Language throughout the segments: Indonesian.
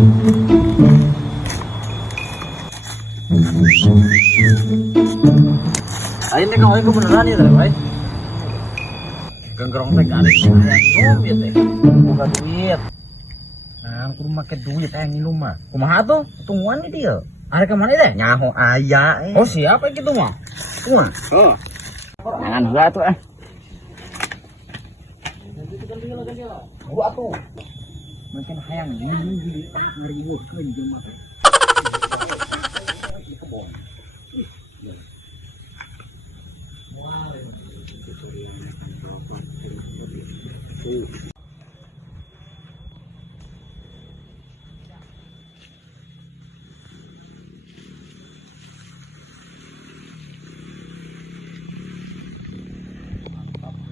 Ini kau itu beneran ya, baik. Genggerong teh kali minum ya teh. Buka duit. Nah, aku make duit minum mah. Kumaha tuh? Tungguan nih dia. Ada kemana deh? Nyaho aya. Oh siapa gitu mah? Kumaha? Oh. Jangan gua tuh Gua tuh. Mungkin hayang gini ngeri gua ke jemaah.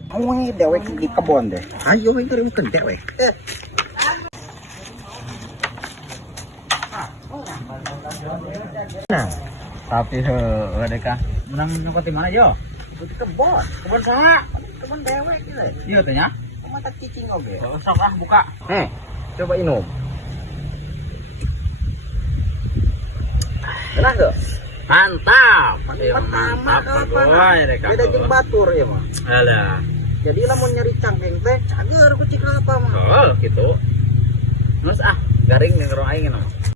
Kamu ini dewek di kebon deh. Ayo itu bukan dewek. Nah, tapi mereka menang nyokot di mana yo? Di kebon. Kebon saha? Kebon dewek gitu. Iya teh nya. Mata cicing oge. Sok buka. Coba minum. Enak gak? Mantap. Mantap. Boy, beda jeung batur ya mah. Alah. Jadi lamun nyari cangkeng teh cager kucing apa mah. Oh, gitu. Terus garing yang ngero aing mah.